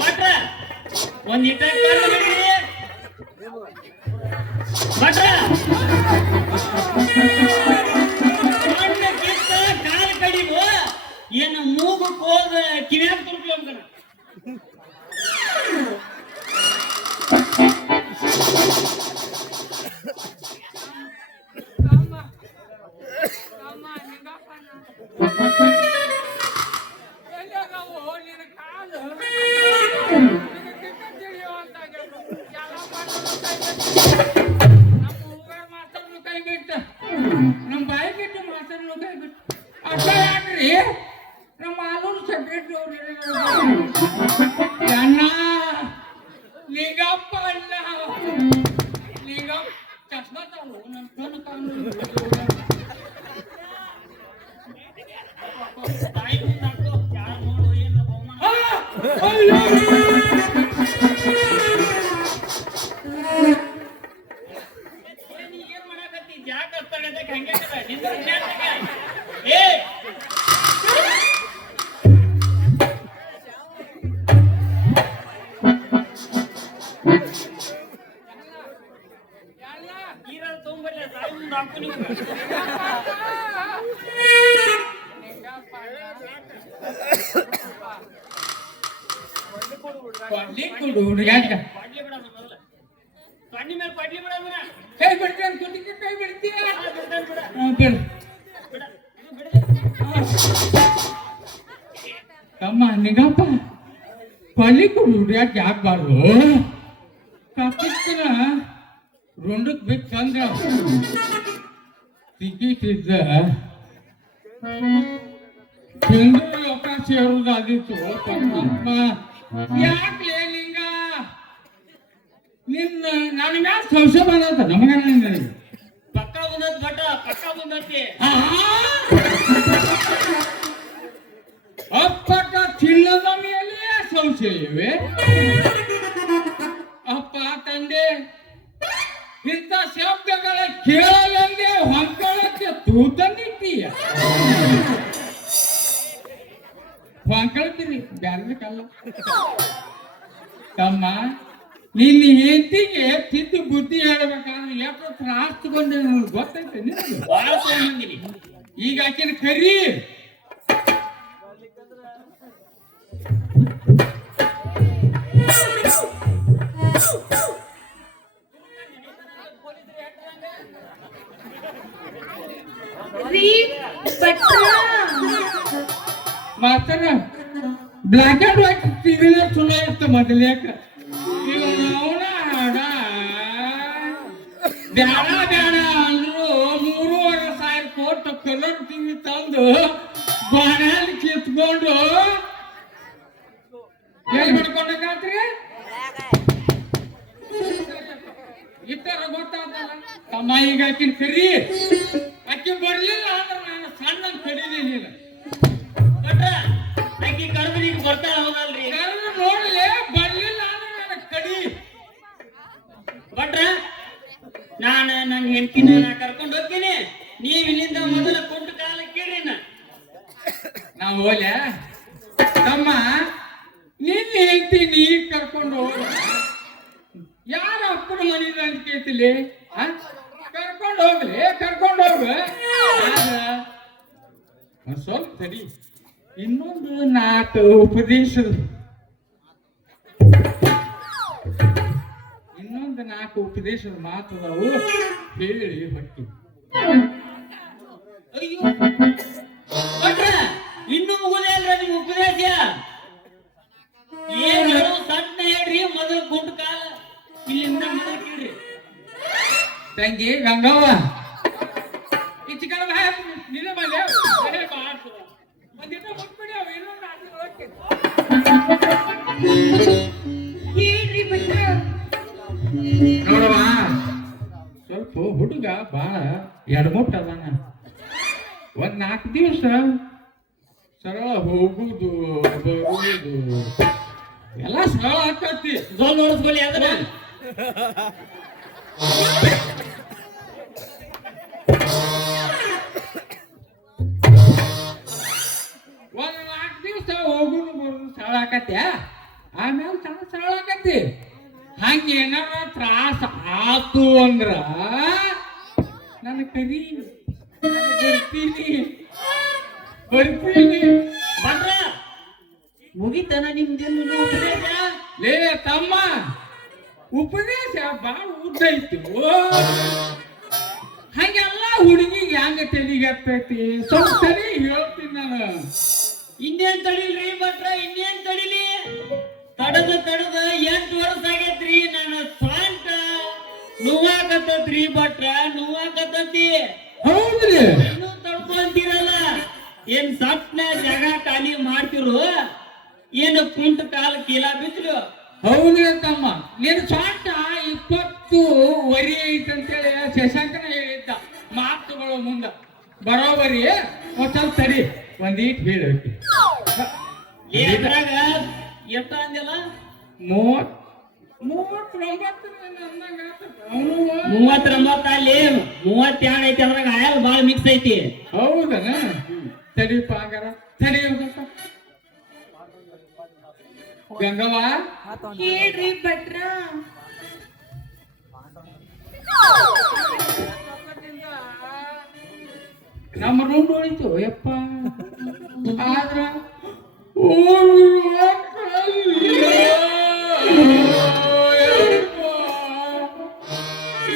ಭಟ್ರ ಒಂದ್ ಇಟ್ಟ ಭಟ್ರ ಕಾಲು ಕಡಿದು ಏನು ಮೂಗು ಕೋದ ಕಿವ್ಯಾಗ ತುರ್ಕಿ ಅಂತಾನ. ನಿಂದ್ರ ನೆಟ್ಟಗೆ. ಏ ನೀರಲ್ಲಿ ತೊಗೊಂಡ್ಬರ್ಲಿ, ಸಾಯಿ ಮುಂದೆ ಹಾಕು ನೀವು. ಕೊಡ್ಲಿ ಕೊಡು ಹುಡುಗಾಟ. ಬಾಡ್ಲಿ ಬಿಡ ಮೊದಲ. ಕಣ್ಣಿ ಮೇಲೆ ಬಾಡ್ಲಿ ಬಿಡ ಅದನ್ನ. ಕೈ ಬಿಡ್ತೀಯ ಅನ್ಕೊಂಡಿದ್ದೆ, ಕೈ ಬಿಡ್ತೀಯ. ಬಿಡ್ತಾನೆ ಬಿಡ. ಬಿಡು. ಬಿಡ. ಇದು ಬಿಡ. ತಮ್ಮ ನಿಗಪ್ಪ ಕೊಡ್ಲಿ ಕೊಡು ಹುಡುಗಾಟ ಹಾಕ್ಬಾರ್ದು. ಕಪ್ಪಿಸ್ತಾನ ರುಂಡಕ್ ಬಿತ್ತಂದ್ರ ಟಿಕೆಟ್ ಇದ್ದ ತಿಂದು ಅವಕಾಶ ಇರೋದಾದಿತ್ತು. ಪರಮಾತ್ಮ ಯಾಕ್ಲೇ ನಿಂಗ ನಿನ್ನ ನನ್ನ ಮ್ಯಾಲ ಸಂಶಯ ಬಂದತ್ತ ನಮಗ. ಪಕ್ಕ ಬಂದತ್ ಬಟ, ಪಕ್ಕ ಬಂದತಿ. ಅಪ್ಪಟ ಚಿನ್ನದ ಮೇಲೆ ಸಂಶಯವೇ? ಅಪ್ಪ ತಂದೆ ಇಂಥ ಶಬ್ದಗಳ ಕೇಳಲೆಂದೇ ಹೊಂಕಳಕ್ಕೆ ತೂತಂದಿದ್ದೀಯ. ಹೊಂಕಳ್ತೀರಿ ಬ್ಯಾರ್ಬೇಕಲ್ಲ. ತಮ್ಮ ನಿನ್ನ ಹೆಂಡತಿಗೆ ತಿದ್ದು ಬುದ್ಧಿ ಹೇಳ್ಬೇಕಾದ್ರೆ ಎಷ್ಟು ತ್ರಾಸ ತಗೊಂಡೆ ನನಗೆ ಗೊತ್ತೈತೆ ನಿನಗೆ. ಭಾಳ ತಗೊಂಡಿನಿ. ಈಗ ಆಕಿನ ಕರಿ. ರೀ ಭಟ್ರ, ಮಾಸ್ತರ ಬ್ಲ್ಯಾಕ್ ಅಂಡ್ ವೈಟ್ ಟಿವಿನೇ ಚಲೋ ಇತ್ತು ಮೊದಲೇಕ. ಈಗ ಅವನ ಹಾಡ ಬ್ಯಾಡ ಬ್ಯಾಡ ಅಂದ್ರು 3,500 ಕೋಟಿ ಕಲರ್ ಟಿವಿ ತಂದು ಬಾಣಲ್ಲಿ ಕಿತ್ಕೊಂಡು ಎಲ್ಲಿ ಬಿಡ್ಕೊಂಡಾತ್ರಿ ಇತರ ಗೊತ್ತಾಗ್ತಲ್ಲ. ತಮ್ಮ ಈಗ ಆಕಿನ ಕರಿ. ಆಕಿ ಬರ್ಲಿಲ್ಲ ಅಂದ್ರೆ ನಾನು ಸಣ್ಣ ಕಡಿಲಿಲ್ಲ. ಬಟ್ರ ಆಕಿ ಕರೆದ್ರೆ ಈಗ ಬರ್ತಾಳ ಹೌದಲ್ರಿ? ನೋಡ್ಲಿ ಬರ್ಲಿಲ್ಲ ಅಂದ್ರೆ ನನ್ನ ಕಡಿ. ಬಟ್ರ ನಾನು ನನ್ನ ಹೆಂಡತಿನ ಕರ್ಕೊಂಡು ಹೋಗ್ತೀನಿ. ನೀವ್ ಇಲ್ಲಿಂದ ಮೊದಲ ಕುಂಟು ಕಾಲ ಕೇಳ್ರಿ. ನಾವು ಹೋಗ್ಯ ತಮ್ಮ ನಿನ್ನ ಹೆಂಡತಿ ನೀ ಕರ್ಕೊಂಡು ಹೋಗ. ಯಾರ ಅಪ್ಪನ ಮನೆಯಿಂದ ಅಂತ ಕೇಳ್ತಿಲಿ? ಕರ್ಕೊಂಡು ಹೋಗ್ಲಿ, ಕರ್ಕೊಂಡು ಹೋಗ. ಸ್ವಲ್ಪ ಸರಿ. ಇನ್ನೊಂದು 4 ಉಪದೇಶ, ಇನ್ನೊಂದು 4 ಉಪದೇಶದ ಮಾತದವು ಹೇಳಿ ಹೊಟ್ಟಿ. ಅಯ್ಯೋ ಬಟ್ರ ಇನ್ನೂ ಮುಗುದೇ ಅಲ್ರ ನಿಮ್ ಉಪದೇಶ. ಏನ್ ಹೇಳೋ ಸಣ್ಣ ಹೇಳ್ರಿ, ಮೊದಲು ಕುಂಟು ಕಾಲ ಇಲ್ಲಿಂದ ಮೊದಲು ಕೇಳ್ರಿ. ತಂಗಿ ಗಂಗವ್ವ ಈ ಚಿಕನ್ ನಿನ್ನ ಮೇಲೆ ಒಂದಿನ ಮುಟ್ಬಿಡಿ. ಅವು ಇನ್ನೊಂದು ಹೇಳ್ರಿ ಭಟ್ರ. ನೋಡವ, ಸ್ವಲ್ಪ ಹುಡುಗ ಬಾಳ ಎಡಮುಟ್ಟ ಅದಾನ. ಒಂದ್ 4 ದಿವಸ ಸರಳ ಹೋಗುದು ಬರುವುದು ಎಲ್ಲ ಸರಳ ಆಗ್ತತಿ. ಗೋಲ್ ನೋಡಿಸ್ಕೊಳ್ಳಿ ಅದನ್ನ. ಒಂದ್ 4 ದಿವಸ ಹೋಗುದು ಬರುದು ಸರಳ ಆಕತ್ಯ. ಆಮೇಲೆ ಸರಳ ಆಕತಿ. ಹಂಗೇನಾರ ತ್ರಾಸ ಆತು ಅಂದ್ರ ನನ್ನ ಕರಿ, ಬರ್ತೀನಿ. ಬಟ್ರ ಮುಗಿತನ ನಿಮ್ದೇನು ಉಪದೇಶ? ಲೇ ತಮ್ಮ, ಉಪದೇಶ ಬಾಳ ಉದ್ದ ಐತಿ. ಹಂಗೆಲ್ಲ ಹುಡುಗಿಗೆ ಹೆಂಗ ತೆಲಿಗತ್ತೈತಿ ಸ್ವಲ್ಪ ಸರಿ ಹೇಳ್ತೀನಿ ನಾನು. ಇನ್ನೇನ್ ತಡಿಲ್ರಿ ಭಟ್ರ, ಇನ್ನೇನ್ ತಡಿಲಿ? ತಡದ 8 ವರ್ಷ ಆಗೈತ್ರಿ. ನನ್ನ ಸ್ವಂತ ನೋವಾಕತ್ತೈತ್ರಿ ಭಟ್ರ, ನೋವಾಕತ್ತೈತಿ. ಹೌದ್ರಿ? ಇನ್ನೂ ತಡ್ಕೊಂತೀರಲ್ಲ? ಏನ್ ಸಪ್ನ ಜಾಗ ಖಾಲಿ ಮಾಡ್ತಿರು? ಏನು ಕುಂಟ ಕಾಲ ಕೀಲ ಬಿದ್ರು? ಹೌದ್ರಿ ತಮ್ಮ, ನಿನ್ ಸ್ವಂತ 20 ವರಿ ಐತಂತೇಳಿ ಶಶಾಂಕನ ಹೇಳಿದ್ದ ಮಾತುಗಳು ಮುಂದ. ಬರೋಬರಿ ಒಂದ್ ಸ್ವಲ್ಪ ಸರಿ ಒಂದೀಟ್ ಹೇಳೈತಿ. ಏದ್ರಾಗ ಎಷ್ಟ ಅಂದಿಲ್ಲ? 30 39 ಅಂದಂಗ ಅವನು 39 ಅಲ್ಲಿ 32 ಐತಿ, ಅದ್ರಾಗ ಆಯಲ್ ಬಾಳ ಮಿಕ್ಸ್ ಐತಿ. ಹೌದನ ತಡಿಯಪ್ಪ ಹಂಗಾರ ತಡಿ ಹೋಗಪ್ಪ. ಗಂಗವ್ವ ಹೇಳ್ರಿ ಭಟ್ರ. ನಮ್ಮ ರೂಮ್ ಹೋಯ್ತು ಯಪ್ಪ. ಆದ್ರ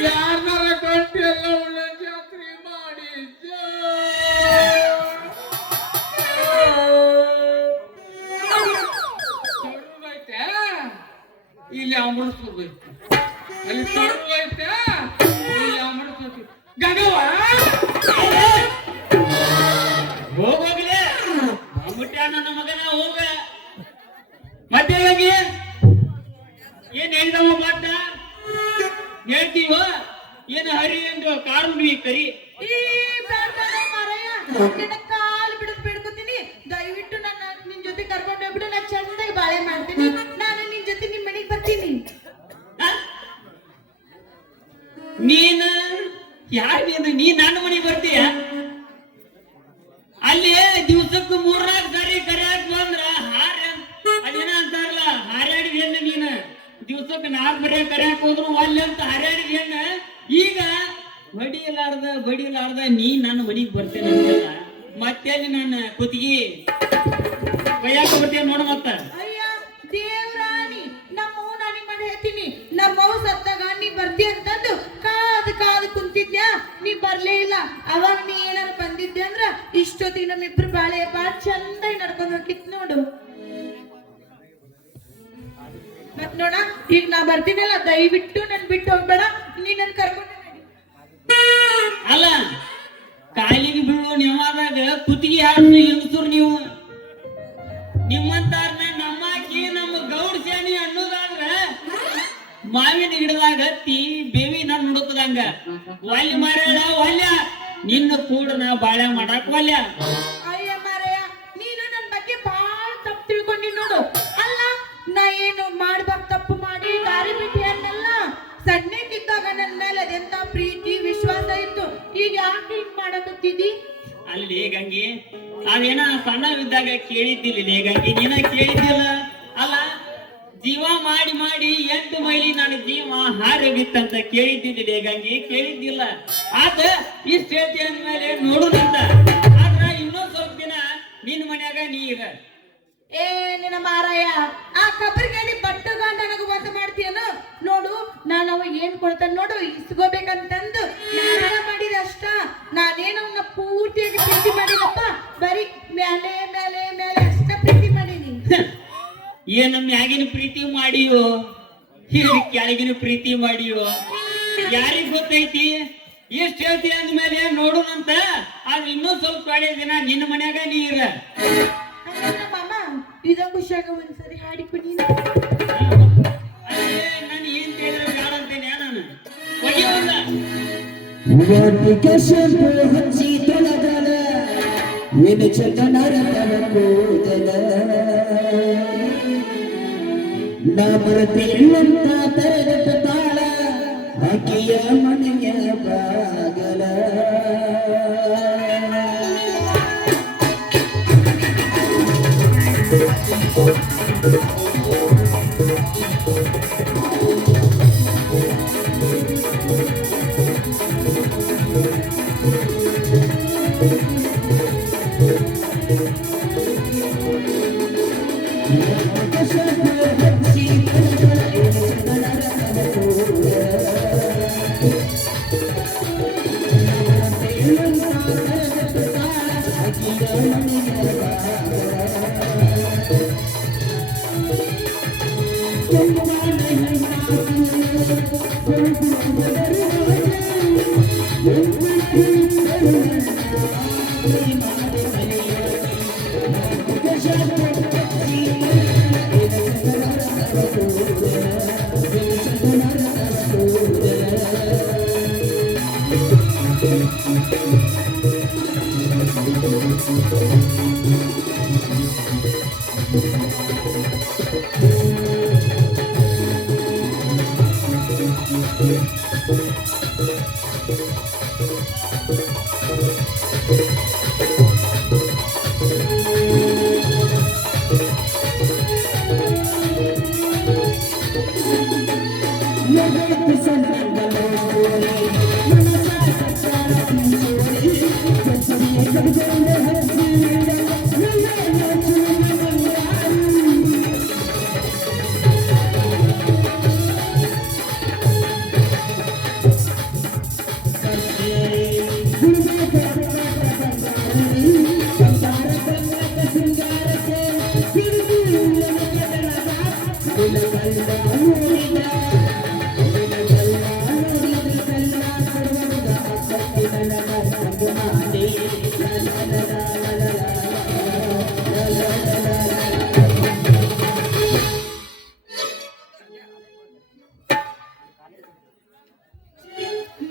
ಯಾರನ್ನಾರ ಕಂಡು ಎಲ್ಲ ಒಳ್ಳೆ ಜಾತ್ರೆ ಮಾಡಿದ್ದ. ಐತೆ ಇಲ್ಲಿ ಅಮೃತಸೂರ್ ಐತೆ, ಅಲ್ಲಿ ತರು ಐತೆ ಇಲ್ಲಿ ಅಮೃತಸೂರ್. ಗಂಗವ್ವ ಹೋಗ್ಲೇ ಮುಟ್ಟ ನನ್ನ ಮಗನ ಹೋಗ. ಮತ್ತೆ ಏನ್ ಹೇಳಿದವ ಮಾತ ಹೇಳ್ತೀವ ಏನ ಹರಿ ಎಂದು ಕಾರುಣಿ ಕರಿ. ಈ ಬೇಡ್ಬೇಡ ಮಾರಾಯ, ನಿನ್ನ ಕಾಲು ಬಿಡದ್ ಬೇಡ್ಕೊತೀನಿ. ದಯವಿಟ್ಟು ನನ್ನ ನಿನ್ ಜೊತೆ ಕರ್ಕೊಂಡು ಹೋಗ್ಬಿಡು, ನಾನು ಚಂದಾಗಿ ಬಾಳೆ ಮಾಡ್ತೀನಿ. ನಾನು ನಿನ್ ಜೊತೆ ನಿಮ್ ಮನೆಗ್ ಬರ್ತೀನಿ. ನೀನ ಯಾರ ನೀ ನನ್ನ ಮನೆಗೆ ಬರ್ತೀಯ? ಅಲ್ಲಿ ದಿವ್ಸಕ್ಕೆ 3-4 ಸಾರಿ ಕರಿಯಾಕ ಬಂದ್ರ ಹಾರ ಅದೇನ ಅಂತಾರಲ್ಲ ಹಾರ್ಯಾಡಿದ ಹೆಣ್ಣ. ನೀನ ದಿವ್ಸಕ್ಕೆ 4 ಬರೀ ಕರಿಯಾಕ ಹೋದ್ರು ಅಲ್ಲಿ ಅಂತ ಹಾರ್ಯಾಡಿದ ಹೆಣ್ಣ. ಈಗ ಬಡಿಲಾರ್ದ ನೀ ನನ್ನ ಮನೆಗೆ ಬರ್ತೇನೆ ಅಂತಲ್ಲ, ಮತ್ತೆ ಅಲ್ಲಿ ನನ್ನ ಕುತ್ತಿಗೆ ಕೈಯಾಕ ಬರ್ತೇನೆ ನೋಡ. ಮತ್ತ ಅಯ್ಯ ದೇವ್ರಾಣಿ, ನಮ್ಮವ್ ನಾನಿ ಮಾಡಿ ಹೇಳ್ತೀನಿ. ನಮ್ಮವ್ ಸತ್ತಾಗ ನೀ ಬರ್ತಿ ಅಂತಂದು ಕಾದು ಕುಂತಿದ್ಯಾ, ನೀ ಬರ್ಲೇ ಇಲ್ಲ. ಅವಾಗ ನೀ ಏನಾರ ಬಂದಿದ್ದೆ ಅಂದ್ರ ಇಷ್ಟೊತ್ತಿಗೆ ನಮ್ಮಿಬ್ರು ಬಾಳೆ ಬಾಳ ಚಂದಾಗಿ ನಡ್ಕೊಂಡ್ ಹೋಗಿತ್ ನೋಡು. ಮತ್ ನೋಡ ಈಗ ನಾ ಬರ್ತೀನಲ್ಲ, ದಯವಿಟ್ಟು ನನ್ ಬಿಟ್ಟು ಹೋಗ್ಬೇಡ. ನೀ ನನ್ ಕರ್ಕೊಂಡು ಅಲ್ಲ ಕಾಲಿಗೆ ಬೀಳೋ ನೀವಾದಾಗ ಕುತ್ತಿಗೆ ಹಾಡ್ಸಿ ಹೆಂಗಸರು ನೀವು. ನಿಮ್ಮಂತಾರ್ನ ನಮ್ಮಾಕಿ ನಮ್ಮ ಗೌಡ್ ಸೇನಿ ಅನ್ನೋದಾದ್ರ ಮಾವಿನ ಗಿಡದಾಗ ಹತ್ತಿ ಬೇವಿ ನಾನು ಹುಡುಕದಂಗ ಒಲ್ಲೆ ಮಾರಾಳ ಒಲ್ಯ ನಿನ್ನ ಕೂಡ ನಾ ಬಾಳೆ ಮಾಡಕ್ ಒಲ್ಯ. ಅಯ್ಯ ಮಾರಾಯ, ನೀನು ನನ್ ಬಗ್ಗೆ ಬಾಳ ತಪ್ಪು ತಿಳ್ಕೊಂಡಿ ನೋಡು. ಅಲ್ಲ ನಾ ಏನು ಮಾಡ್ಬಾರ್ದು ತಪ್ಪು ಮಾಡಿ ದಾರಿ ಬಿಟ್ಟು ಅನ್ನಲ್ಲ. ಸಣ್ಣಕ್ಕಿದ್ದಾಗ ನನ್ನ ಮೇಲೆ ಅದೆಂತ ಪ್ರೀತಿ ವಿಶ್ವಾಸ ಇತ್ತು, ಈಗ ಯಾಕೆ ಹಿಂಗ್ ಮಾಡಕತ್ತಿದ್ದಿ? ಅಲ್ಲಿ ಗಂಗಿ ಅದೇನ ಸಣ್ಣವಿದ್ದಾಗ ಕೇಳಿದ್ದಿಲ್ಲ ಗಂಗಿ, ನೀನ ಕೇಳಿದ್ದಿಲ್ಲ. ಅಲ್ಲ ಜೀವ ಮಾಡಿ 8 ಮೈಲಿ ನನ್ನ ಜೀವ ಹಾರಿ ಬಿತ್ತಂತ ಕೇಳಿದ್ದಿಲ್ಲ ಗಂಗಿ, ಕೇಳಿದ್ದಿಲ್ಲ. ಆತ ಇಷ್ಟ ಹೇಳ್ತಿ ಅಂದ್ಮೇಲೆ ನೋಡುದಂತ. ಆದ್ರ ಇನ್ನೊಂದ್ ಸ್ವಲ್ಪ ದಿನ ನಿನ್ ಮನ್ಯಾಗ ನೀರ ಏ ನಿನ್ನ ಮಾರಾಯ, ಆ ಕಬ್ಬರಿಗೇಡಿ ಬಟ್ಟು ಗಂಡ ನನಗ ಒಂದು ಮಾಡ್ತೀಯನ ನೋಡು. ನಾನು ಅವ ಏನ್ ಕೊಡ್ತಾನ ನೋಡು, ಇಸ್ಕೋಬೇಕಂತಂದು ನಾಟಕ ಮಾಡಿದ ಅಷ್ಟ. ನಾನೇನು ಅವನ್ನ ಪೂರ್ತಿಯಾಗಿ ಪ್ರೀತಿ ಮಾಡಿದಪ್ಪ, ಬರೀ ಮೇಲೆ ಮೇಲೆ ಮೇಲೆ ಅಷ್ಟ ಪ್ರೀತಿ ಮಾಡೀನಿ. ಏನ ಮ್ಯಾಗಿನ ಪ್ರೀತಿ ಮಾಡಿಯೋ ಕೆಳಗಿನ ಪ್ರೀತಿ ಮಾಡಿಯೋ ಯಾರಿಗ್ ಗೊತ್ತೈತಿ. ಎಷ್ಟ್ ಹೇಳ್ತಿ ಅಂದ್ಮೇಲೆ ನೋಡುನಂತ. ಆದ್ರೆ ಇನ್ನೊಂದ್ ಸ್ವಲ್ಪ ಕಡೆ ದಿನ ನಿನ್ನ ಮನ್ಯಾಗ ನೀರ. ಮಾಮ ಇದ ಖುಷಿಯಾಗ ಒಂದ್ಸರಿ ಹಾಡಿಕೊಡಿ. ನಾನು ಏನ್ ಕೇಳಿದ್ರೆ ಬೇಡ ಅಂತೇನೆ ನಾನು ಒಗೆಯೋಲ್ಲ. ವಾಟಿಕ ಶಂಪು ಹಚ್ಚಿ ತೊಳೆದನ ನಿನ್ನ ಚಂದನರತನ ಕೂದಲ ನಾ ಬರತಿಲ್ಲಂತ ತೆರೆದ ತಾಳ ಆಕೆಯ ಮನೆಯ ಬಾಗಲ.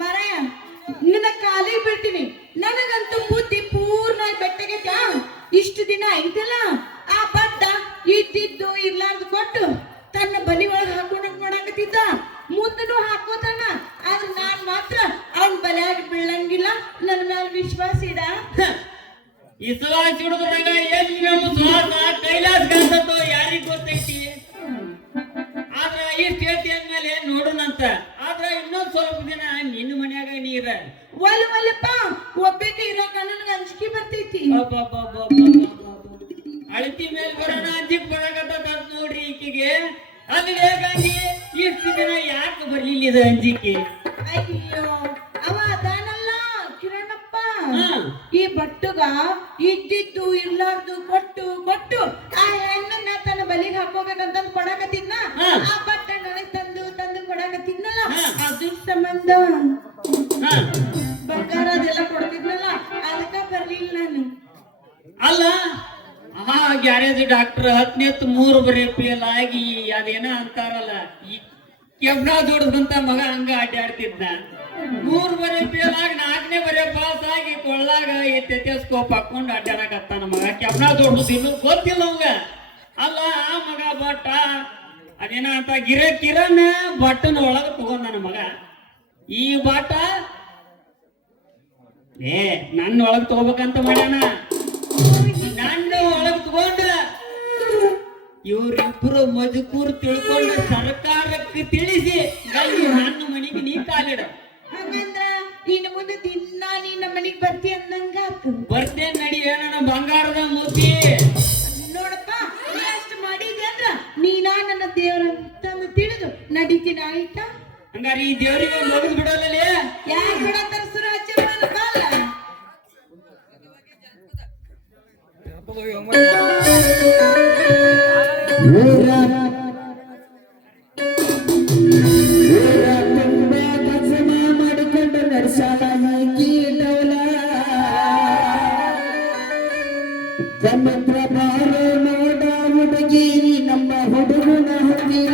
ಮರ ನಿನ್ನ ಕಾಲಿಗೆ ಬಿಡ್ತೀನಿ. ನನಗಂತೂ ಬುದ್ಧಿ ಪೂರ್ಣ ಬೆಟ್ಟಗೈತ್ಯಾ. ಇಷ್ಟು ದಿನ ಐತಲ್ಲ ಆ ಬಡ್ಡ ಇದ್ದಿದ್ದು ಇರ್ಲಾರ್ದು ಕೊಟ್ಟು ತನ್ನ ಬಲಿ ಒಳಗೆ ಹಾಕೊಂಡು ನೋಡಾಕತ್ತಿದ್ದ. ಮುಂದನು ಹಾಕೋತಾನ. ಆದ್ರೆ ನಾನ್ ಮಾತ್ರ ಅವ್ನ ಬಲಿಯಾಗಿ ಬೀಳಂಗಿಲ್ಲ. ನನ್ನ ಮೇಲೆ ವಿಶ್ವಾಸ ಇಡ. ವಿಶ್ವಾಸ ಹಿಡಿದ್ರಾಗ ಎಲ್ಲಿ ನಮ್ಮ ಶ್ವಾಸ ಕೈಲಾಸ ಕಾಣ್ತೋ ಯಾರಿಗ್ ಗೊತ್ತೈತಿ. ಆದ್ರ ಇಷ್ಟ ಹೇಳ್ತಿ ಅಂದ್ಮೇಲೆ ನೋಡೋಣಂತ. ಆದ್ರ ಇನ್ನೊಂದ್ ಸ್ವಲ್ಪ ದಿನ ನಿನ್ನ ಮನ್ಯಾಗ ನೀರ ಒಲ್ಲಪ್ಪ ಒಬ್ಬಕ್ಕೆ ಇರೋಕ ನನಗೆ ಅಂಜಿಕೆ ಬರ್ತೈತಿ. ಅಳತಿ ಮೇಲೆ ಬರೋಣ ಅಂಜಿಕ್ ಬರಾಕತ್ತ ನೋಡ್ರಿ ಈಕಿಗೆ. ಅದು ಹೇಗಾಗಿ ಇಷ್ಟು ದಿನ ಯಾಕೆ ಬರ್ಲಿಲ್ಲ ಇದು ಅಂಜಿಕೆ? ಅಯ್ಯೋ ಅವ ಅದಾನಲ್ಲ ಕಿರಣಪ್ಪ, ಈ ಬಟ್ಟುಗ ಇದ್ದಿದ್ದು ಇರ್ಲಾರ್ದು ಕೊಟ್ಟು ಕೊಟ್ಟು ಆ ಹೆಣ್ಣನ್ನ ತನ್ನ ಬಲಿಗೆ ಹಾಕೋಬೇಕಂತ ಕೊಡಕತ್ತಿದ್ನ. ಆ ಬಟ್ಟ ನನಗ್ ತಂದು ತಂದು ಕೊಡಕತ್ತಿದ್ನಲ್ಲ, ಅದ್ರ ಸಂಬಂಧ ಬಂಗಾರ ಅದೆಲ್ಲ ಕೊಡ್ತಿದ್ನಲ್ಲ, ಅದಕ್ಕ ಬರ್ಲಿಲ್ಲ ನಾನು. ಅಲ್ಲ ಆ ಗ್ಯಾರೇಜ್ ಡಾಕ್ಟರ್ 13 ಬರೆ ಫೇಲ್ ಆಗಿ ಅದೇನ ಅಂತಾರಲ್ಲ ಈ ಕೆಬ್ನ ಜೋಡಿದಂತ ಮಗ ಹಂಗ ಅಡ್ಡಾಡ್ತಿದ್ನ. 3 ಬರೆ ಫೇಲ್ ಆಗಿ 4ನೇ ಬರೆ ಪಾಸ್ ಆಗಿ ಕೊಳ್ಳಾಗ ಸ್ಕೋಪ್ ಹಾಕೊಂಡು ಅಡ್ಡಾಡಕತ್ತಾನ ಮಗ. ಕೆಬ್ನ ಜೋಡಿಸ್ ಇನ್ನು ಗೊತ್ತಿಲ್ಲ ಅವಂಗ. ಅಲ್ಲ ಆ ಮಗ ಬಟ್ಟ ಅದೇನ ಅಂತ ಕಿರಣ್ ಬಟ್ಟನ ಒಳಗ ತಗೊಂಡ ನನ್ನ ಮಗ. ಈ ಬಾಟ ನನ್ನ ಒಳಗ್ ತಗೋಬೇಕಂತ ಮಾಡ್ಯಾನ. ನನ್ನ ಒಳಗ್ ತಗೊಂಡ ಇವ್ರಿಬ್ರು ಮಜಕೂರ್ ತಿಳ್ಕೊಂಡು ಸರ್ಕಾರಕ್ಕೆ ತಿಳಿಸಿ ನನ್ನ ಮನೆಗೆ ನೀ ಕಾಲಿಡ. ಹಂಗಂದ್ರ ಇನ್ನು ಮುಂದೆ ದಿನ ನಿನ್ನ ಮನೆಗ್ ಬರ್ತಿ ಅಂದಂಗ ಬರ್ತೇನೆ ನಡಿ. ನನ್ನ ಬಂಗಾರದ ಮುದ್ದಿ ನೋಡಪ್ಪ, ನೀ ಅಷ್ಟು ಮಾಡಿದ್ದೆ ಅಂದ್ರ ನೀನಾ ನನ್ನ ದೇವ್ರ ತಂದು ತಿಳಿದು ನಡೀತೀನಿ, ಆಯ್ತಾ? ಹಂಗಾರ ಈ ದೇವ್ರಿಗೆ ಮುಗಿದ್ ಬಿಡೋಲ್ಲ. ಯಾರು ಬಿಡತ್ತಾರ ಸುರ ಹಚ್ಚಿರ ಕಾಲ. ಊರ ತುಂಬ ಕಸಮ ಮಾಡಿಕೊಂಡು ನಡ್ಸಾಲ ಕೀಟವಲ ಸಮುದ್ರ ಬಾರ ನೋಡ ಹುಡುಗಿ ನಮ್ಮ ಹುಡುಗನ ಹತ್ತಿರ.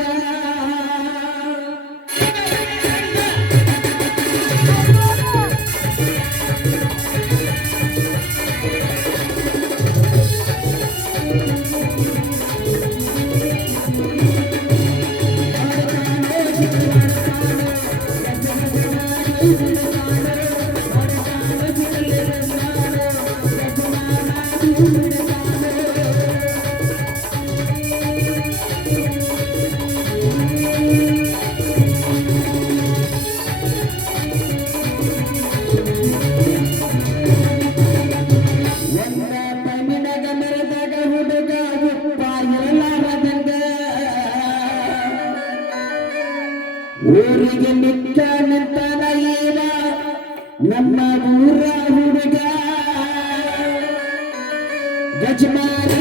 ಊರಿಗೆ ಮಿಕ್ಕ ನಿಂತನ ಈರ ನಮ್ಮ ಊರ ಹುಡುಗ ಗಜಮಾರಿ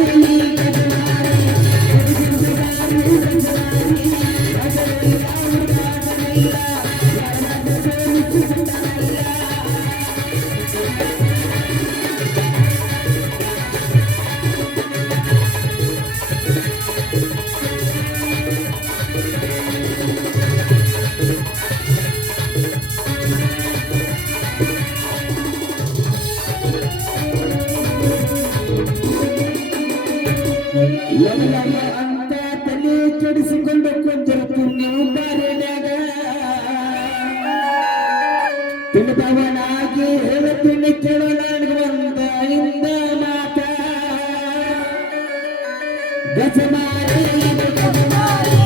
ಅಂತ ತಲೆ ಕೆಡಿಸಿಕೊಂಡು ಆಕೆ ಹೇಳ್ತೀನಿ ಕೇಳು ನನಗೆ ಒಂದ ಇಂದ ಮಾತ ಗಜಮಾರಿ ಗಜಮಾರಿ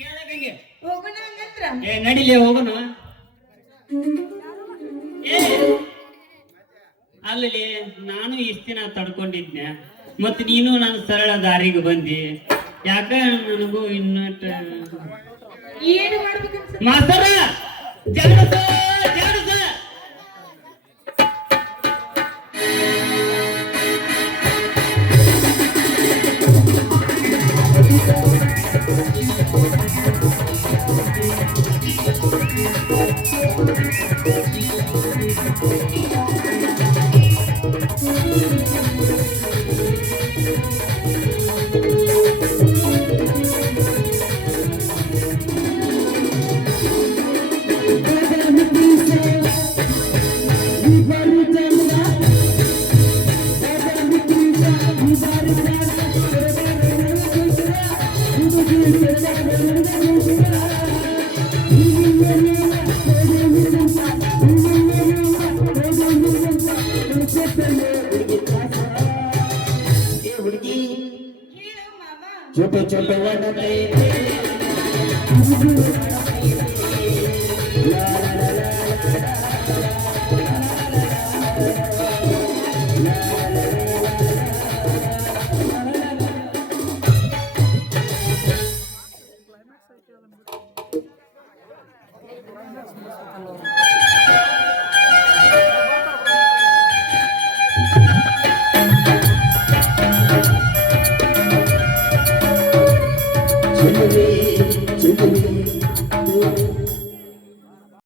ಹೇಳಕಂಗೆ ಹೋಗೋಣ ಹಂಗಂದ್ರ ಏ ನಡಿಲಿ ಹೋಗೋಣ ಏ ಅಲ್ಲಿ ನಾನು ಇಷ್ಟ ದಿನ ತಡ್ಕೊಂಡಿದ್ನೆ ಮತ್ ನೀನು ನಾನು ಸರಳ ದಾರಿಗೆ ಬಂದಿ ಯಾಕ ನನಗೂ ಇನ್ನಟ ಏನು ಮಾಡ್ಬೇಕಂತ ಮಾಸ್ತರ ಜಾಡಸ ಜಾಡಸ ಹುಡುಗಿ ಹೇಳು ಮಾವ छोटे छोटे वडते सुनवे